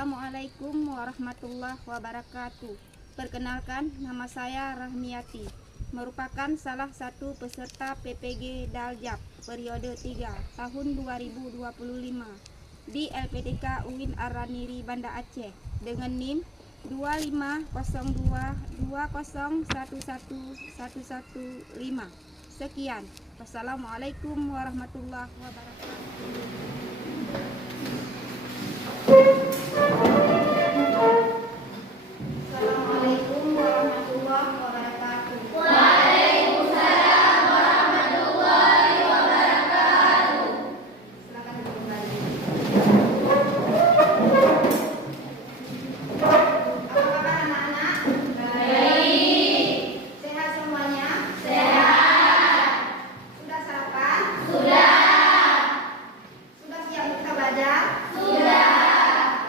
Assalamualaikum warahmatullahi wabarakatuh. Perkenalkan, nama saya Rahmiati, merupakan salah satu peserta PPG Daljab periode 3 tahun 2025 di LPDK UIN Ar-Raniri Banda Aceh dengan NIM 250201111115. Sekian. Wassalamualaikum warahmatullahi wabarakatuh. Assalamualaikum warahmatullahi wabarakatuh. Waalaikumsalam warahmatullahi wabarakatuh. Silakan duduk kembali. Apa kabar anak-anak? Baik. Sehat semuanya? Sehat. Sudah sarapan? Sudah. Sudah siap kita belajar? Sudah.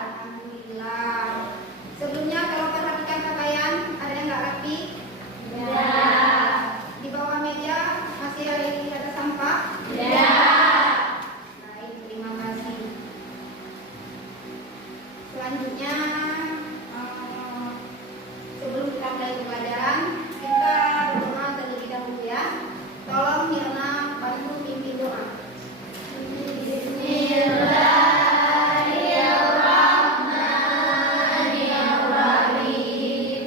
Alhamdulillah. Sebelumnya kalau perhatikan pakaian, ada yang nggak rapi? Ya. Di bawah meja masih ada sampah? Ya. Baik, terima kasih. Selanjutnya, sebelum kita mulai pelajaran, kita berdoa terlebih dahulu ya. Tolong Mirna bantu pimpin doa. Bismillahirrahmanirrahim.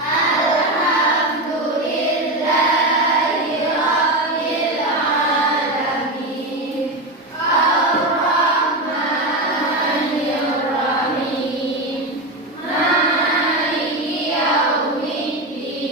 Alhamdulillahirabbil alamin. Ar-Rahmanirrahim. Maliki yaumiddin.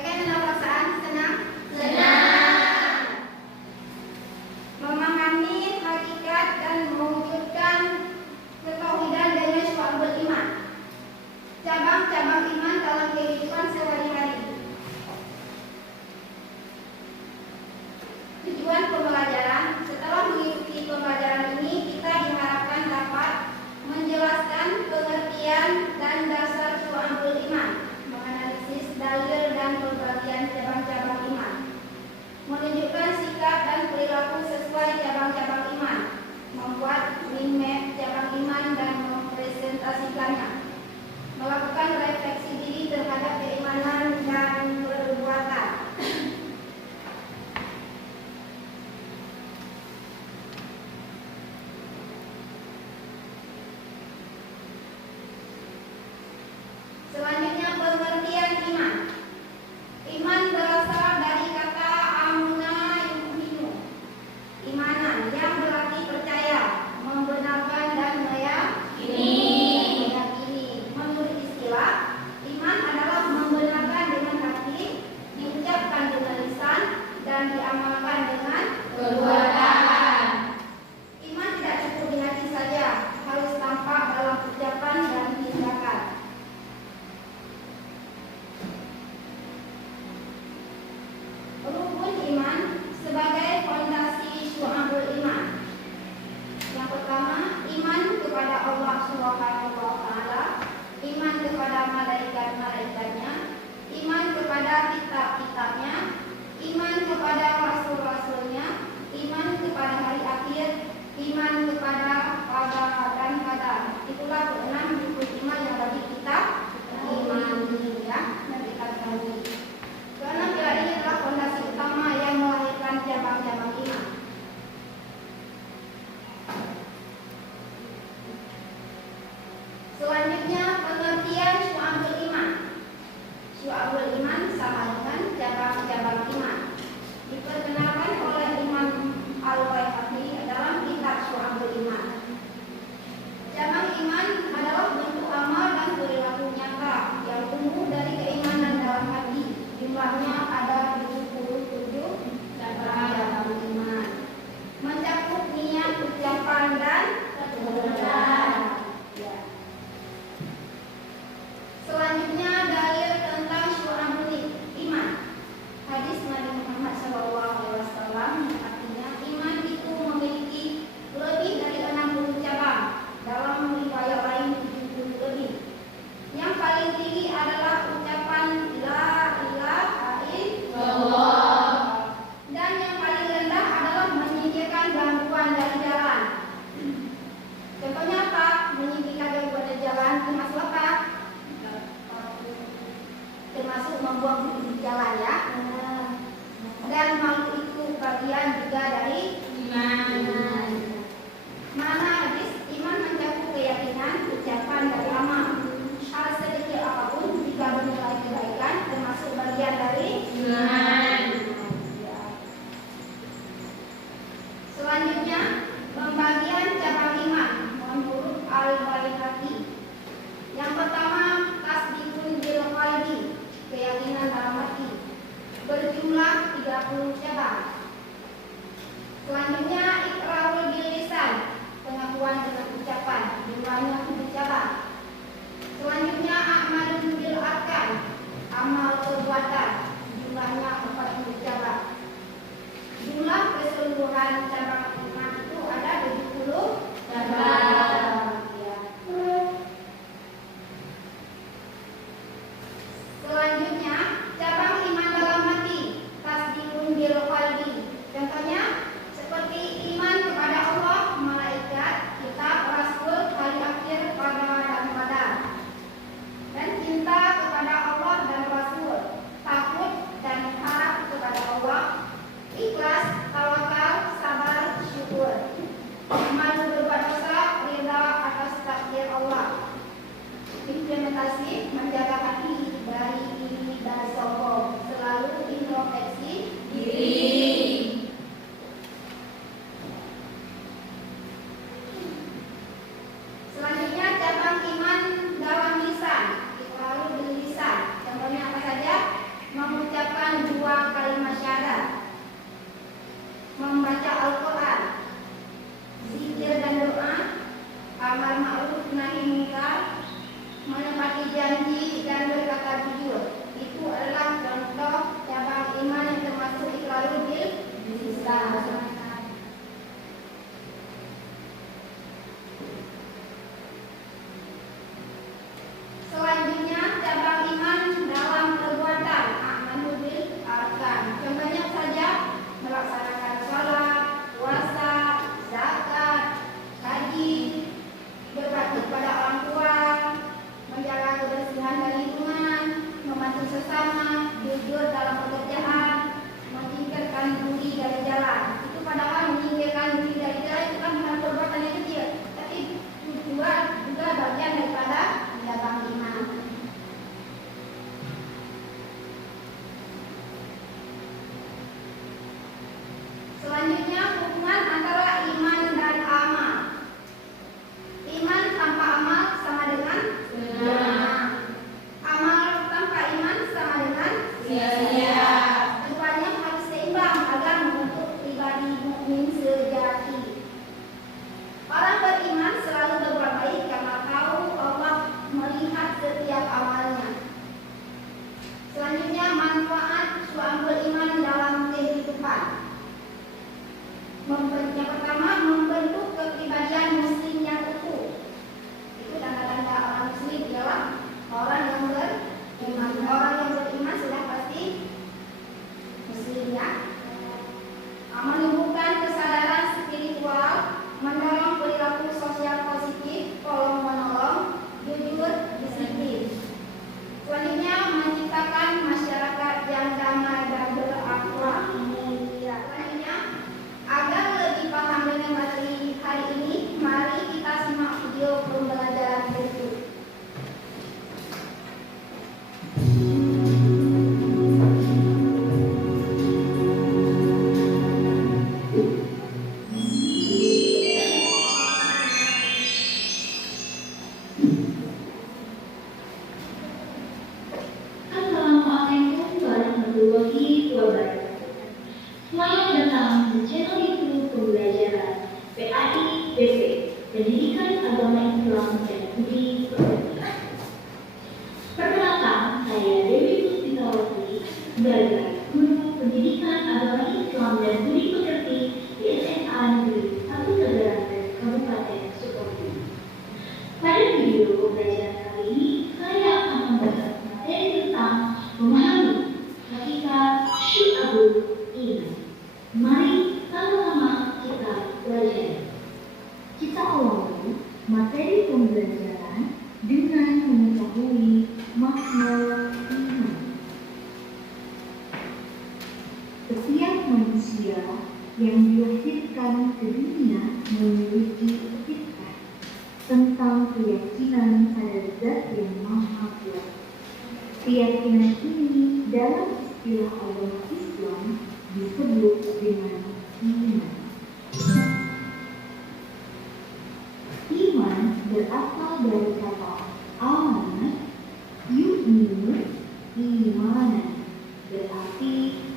Bagaimana perasaan? Senang? Memahami hakikat dan mewujudkan ketauhidan dengan syu'abul iman. Cabang-cabang iman dalam kehidupan sehari-hari. Tujuan pembelajaran: setelah mengikuti pembelajaran ini, kita diharapkan dapat menjelaskan pengertian dan dasar syu'abul iman, menganalisis dalil dan pembagian cabang-cabang iman, menunjukkan sikap dan perilaku sesuai cabang-cabang iman, membuat mind map cabang iman dan mempresentasikannya, melakukan refleksi diri terhadap keimanan dan perbuatan. Selanjutnya, pengertian iman. Iman berasal dari kata amuna yu'minu, imanan, yang berarti percaya, membenarkan dan meyakini. Menurut istilah, iman adalah membenarkan dengan hati, diucapkan dengan lisan, dan diamalkan dengan perbuatan. Iman tidak cukup di hati saja, harus tampak dalam ucapan dan tindakan. Rukun iman sebagai fondasi syu'abul iman. Yang pertama, iman kepada Allah Subhanahu wa taala, iman kepada malaikat-malaikatnya, iman kepada kitab-kitabnya, iman kepada rasul-rasulnya, iman kepada hari akhir, iman kepada qada dan qadar. Itulah keenam rukun iman yang bagi kita imani, ya, dan kita ketahui. Karena ini adalah fondasi utama yang melahirkan cabang-cabang iman. Selanjutnya, pengertian syu'abul iman. Syu'abul iman sama dengan cabang-cabang iman. Diperkenalkan oleh Imam Al-Baihaqi dalam kitab Syu'abul iman. Cabang iman adalah bentuk amal dan perilaku nyata yang tumbuh dari keimanan dalam hati. Jumlahnya ada 77 cabang iman, mencakup niat, ucapan, dan perbuatan. Ya. Selanjutnya, dalil tentang syu'abul iman. Hadis Nabi Muhammad SAW artinya iman itu memiliki lebih dari 60 cabang, dalam riwayat lain 70 lebih. Yang paling tinggi adalah ucapan la ilaha illallah, dan yang paling rendah adalah menyingkirkan gangguan dari jalan. Contohnya apa? Menyingkirkan gangguan dari jalan termasuk apa? Termasuk membuang di jalan, ya. Dan hal itu bagian juga dari iman. Mana hadis iman mencakup keyakinan, ucapan, dan amal. Hal sedikit apapun jika bernilai kebaikan termasuk bagian dari iman. Selanjutnya, pembagian cabang iman menurut Al-Baihaqi. orang tua, menjaga kebersihan dan lingkungan, membantu sesama, jujur dalam pekerjaan, menyingkirkan duri dari jalan. Itu padahal menyingkirkan duri dari jalan itu kan bukan perbuatan yang kecil, tapi juga bagian daripada menjaga iman. Selanjutnya, hubungan antara iman dan amal. Iman tanpa amal sama dengan amal tanpa iman sama dengan sia-sia. keduanya harus seimbang agar membentuk pribadi mukmin sejati. Orang beriman selalu berbuat baik karena tahu Allah melihat setiap amalnya. Selanjutnya, manfaat seorang beriman dalam kehidupan. Yang pertama, membentuk kepribadian muslim yang utuh. Itu tanda-tanda orang muslim ialah orang yang beriman. Orang yang beriman sudah pasti muslim, ya. Menumbuhkan kesadaran spiritual, mendorong perilaku sosial positif, tolong menolong, jujur, disiplin. Selanjutnya, menciptakan masyarakat yang damai dan berakhlak mulia. Selanjutnya, agar lebih paham dengan materi hari ini, mari kita simak video pembelajaran berikut. Assalamualaikum warahmatullahi wabarakatuh. Selamat datang di channel YouTube pembelajaran PAI-BP, Pendidikan Agama Islam dan Budi Pekerti. Perkenalkan, saya Dewi Puspitawati, sebagai Guru Pendidikan Agama Islam dan Budi Pekerti di SMA Negeri 1 Tegalan, Kabupaten Sukabumi. Pada video pembelajaran kali ini, saya akan membahas materi tentang memahami hakikat syu'abul iman. Mari sama-sama kita pelajari. Kita awali materi pembelajaran dengan mengetahui makna iman. Setiap manusia yang dilahirkan ke dunia memiliki fitrah tentang keyakinan pada Zat yang Maha Kuasa. Keyakinan ini dalam istilah agama Islam disebut dengan iman. Iman berasal dari kata amanah, yu'minu, imanan, berarti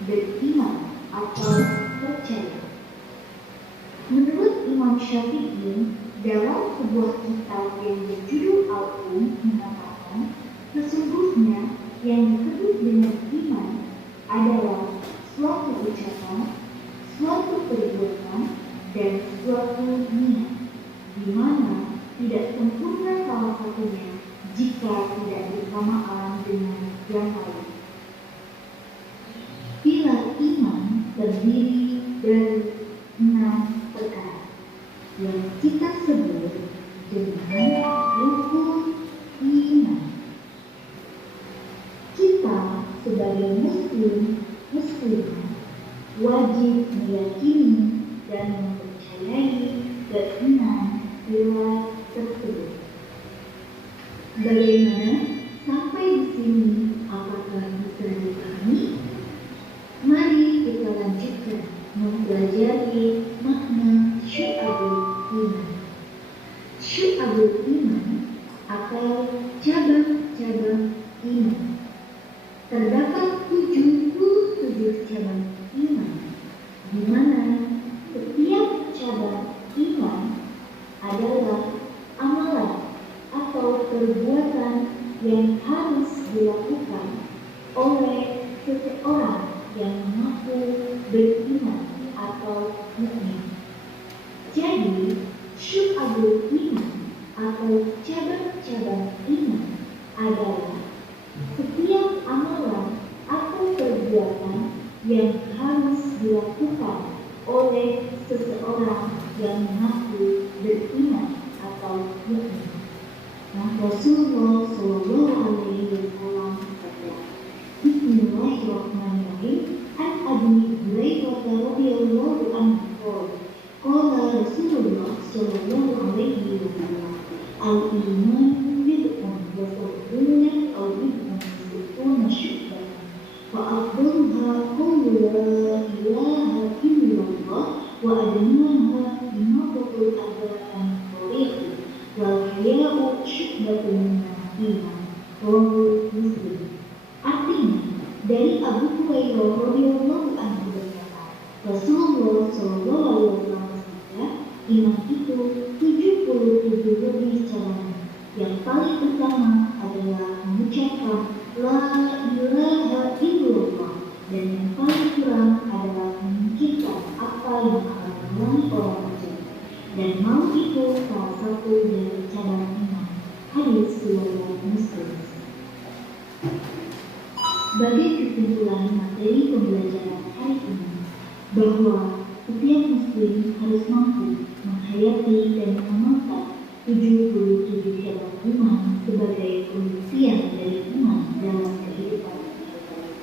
beriman atau percaya. Menurut Imam Syafi'i, dalam sebuah kitab yang berjudul Al-Um mengatakan, sesungguhnya yang disebut dengan iman adalah suatu ucapan, suatu perbuatan, dan suatu niat, di mana tidak sempurna salah satunya jika tidak bersamaan dengan yang lain. Pilar iman terdiri dari 6 perkara yang kita sebut dengan rukun iman. Kita sebagai muslimah wajib meyakini dan mempercayai ke-6 pilar tersebut. Bagaimana sampai di sini? Apakah bisa dipahami? Mari kita lanjutkan mempelajari makna syu'abul iman. Syu'abul iman atau cabang-cabang iman. Terdapat 77 cabang iman, di mana setiap cabang iman adalah amalan atau perbuatan yang harus dilakukan oleh seseorang yang mengaku beriman atau mukmin. Jadi, syu'abul iman atau cabang-cabang iman adalah setiap amalan atau perbuatan yang harus dilakukan oleh seseorang yang mengaku beriman atau mukmin. Nah, Rasulullah Shallallahu Alaihi Wasallam bersabda, Bismillahirrahmanirrahim. An Abi Hurairah radhiyallahu anhu qala Rasulullah Shallallahu Alaihi Wasallam, al-iman bid'un wa sab'una aw bid'un wa sittuna syu'batan wa afdaluha qawlu la ilaha illallah wa adnaha imatatul adha an tariqi wal haya'u syu'batun minal iman. Rawahu Muslim. Artinya, dari Abu Hurairah radhiyallahu anhu berkata, Rasulullah Shallallahu Alaihi Wasallam bersabda, iman itu 77 lebih cabang. Yang paling pertama adalah mengucapkan la ilaha illallah, dan yang paling kurang adalah memikirkan apa yang akan mengulangi orang tersebut. Dan mau itu salah satu dari cabang iman. Hadis riwayat Muslim. Sebagai kesimpulan materi pembelajaran hari ini, bahwa setiap muslim harus mampu menghayati dan mengamalkan 77 cabang iman sebagai pembuktian dari iman dalam kehidupan sehari-hari.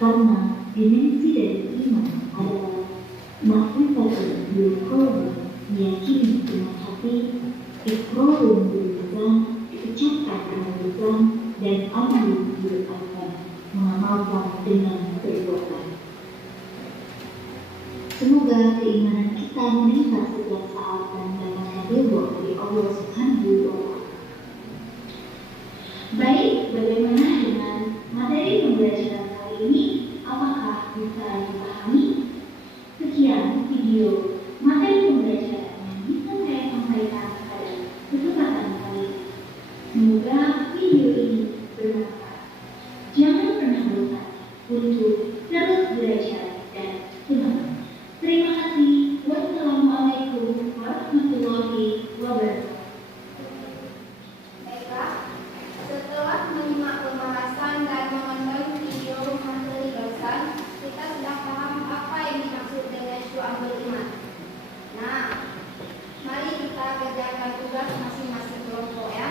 Karena dimensi dari iman adalah ma'rifatul bil qalbi, meyakini dengan hati, iqrarun bil lisan, diucapkan dengan lisan, dan amalun bil arkan, mengamalkan dengan perbuatan. Semoga keimanan kita meningkat setiap saat dan mendapatkan ridho dari Allah Subhanahu wa Ta'ala. Baik, bagaimana dengan materi pembelajaran kali ini? Apakah bisa dipahami? Sekian video materi pembelajaran yang bisa saya sampaikan pada kesempatan kali ini. Semoga video ini bermanfaat. Jangan pernah lupa untuk terus belajar dan semangat. Terima kasih. Wassalamualaikum warahmatullahi wabarakatuh. Baiklah, setelah menyimak pembahasan dan menonton video materi bahasan, kita sudah paham apa yang dimaksud dengan syu'abul iman. Nah, mari kita kerjakan tugas masing-masing kelompok ya.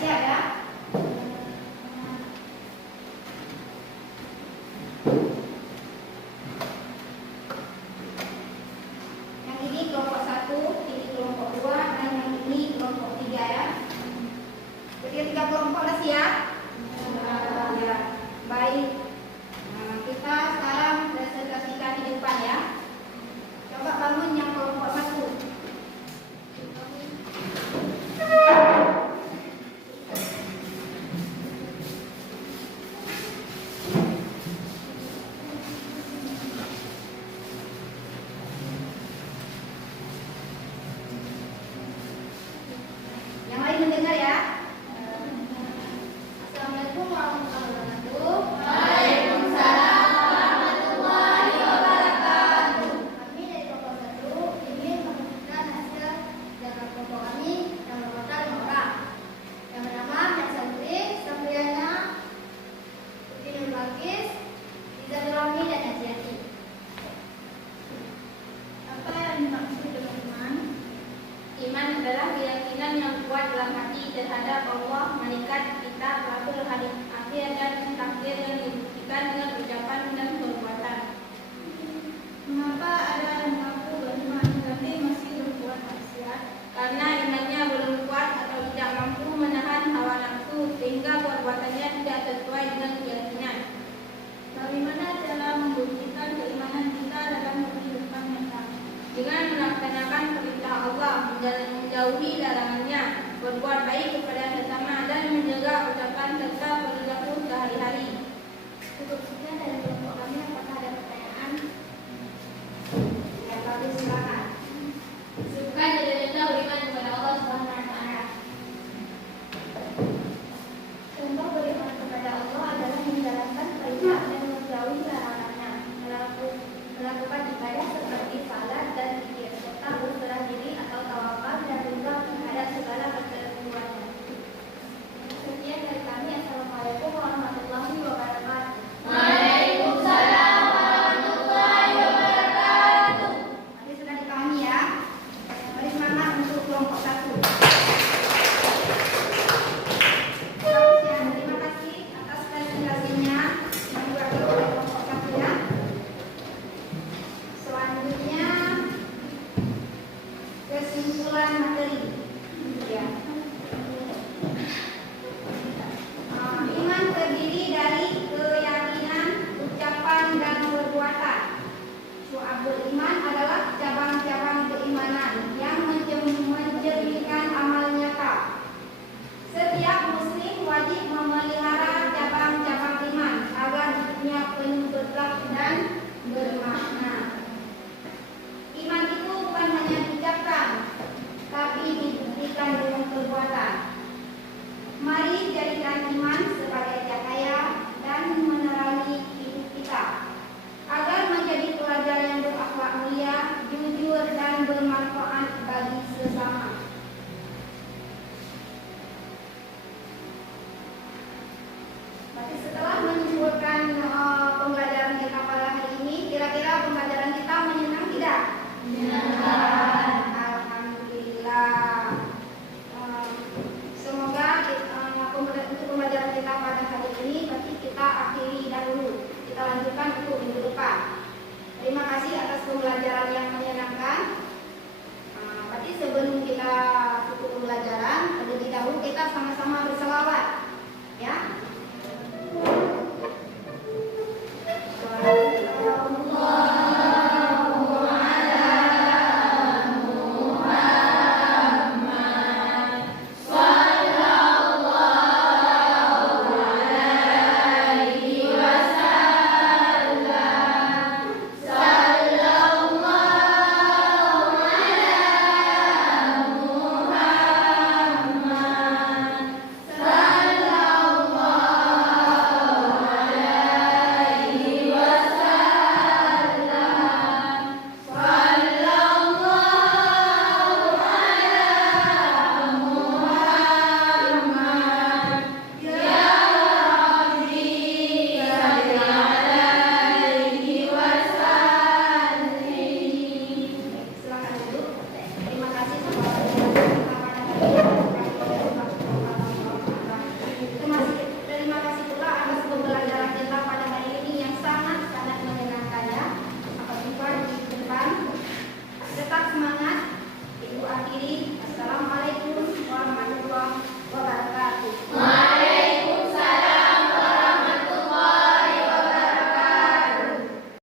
siap ya. Yang ini kelompok 1, ini kelompok 2, dan yang ini kelompok 3 ya. Ketiga kelompok udah siap? Ya. Baik. Nah, kita sekarang presentasikan di depan ya. Coba bangun yang kelompok 1. Yang lain mendengar ya. Assalamualaikum warahmatullahi wabarakatuh. Waalaikumsalam warahmatullahi wabarakatuh. Kami dari kelompok 1 ingin memberikan hasil jaga kelompok kami yang merupakan 5 orang. Yang pertama, Nasabri, Sabriana, Putri Nur Balkis, Liza Nurami, dan Najiati. Apa yang dimaksud teman-teman? Iman adalah keyakinan yang kuat dalam hati terhadap Allah, malaikat, kitab, rasul, hari akhir, dan takdir yang dibuktikan dengan ucapan dan perbuatan. Mengapa ada yang mengaku beriman tapi masih berbuat maksiat? Karena imannya belum kuat atau tidak mampu menahan hawa nafsu sehingga perbuatannya tidak sesuai dengan keyakinan. Bagaimana cara membuktikan keimanan kita dalam kehidupan nyata? Dengan melaksanakan perintah Allah, menjauhi larangannya, berbuat baik kepada sesama, dan menjaga ucapan serta perilaku sehari-hari. Cukup sekian dari kelompok kami. Apakah ada pertanyaan? Ya, bagus sekali.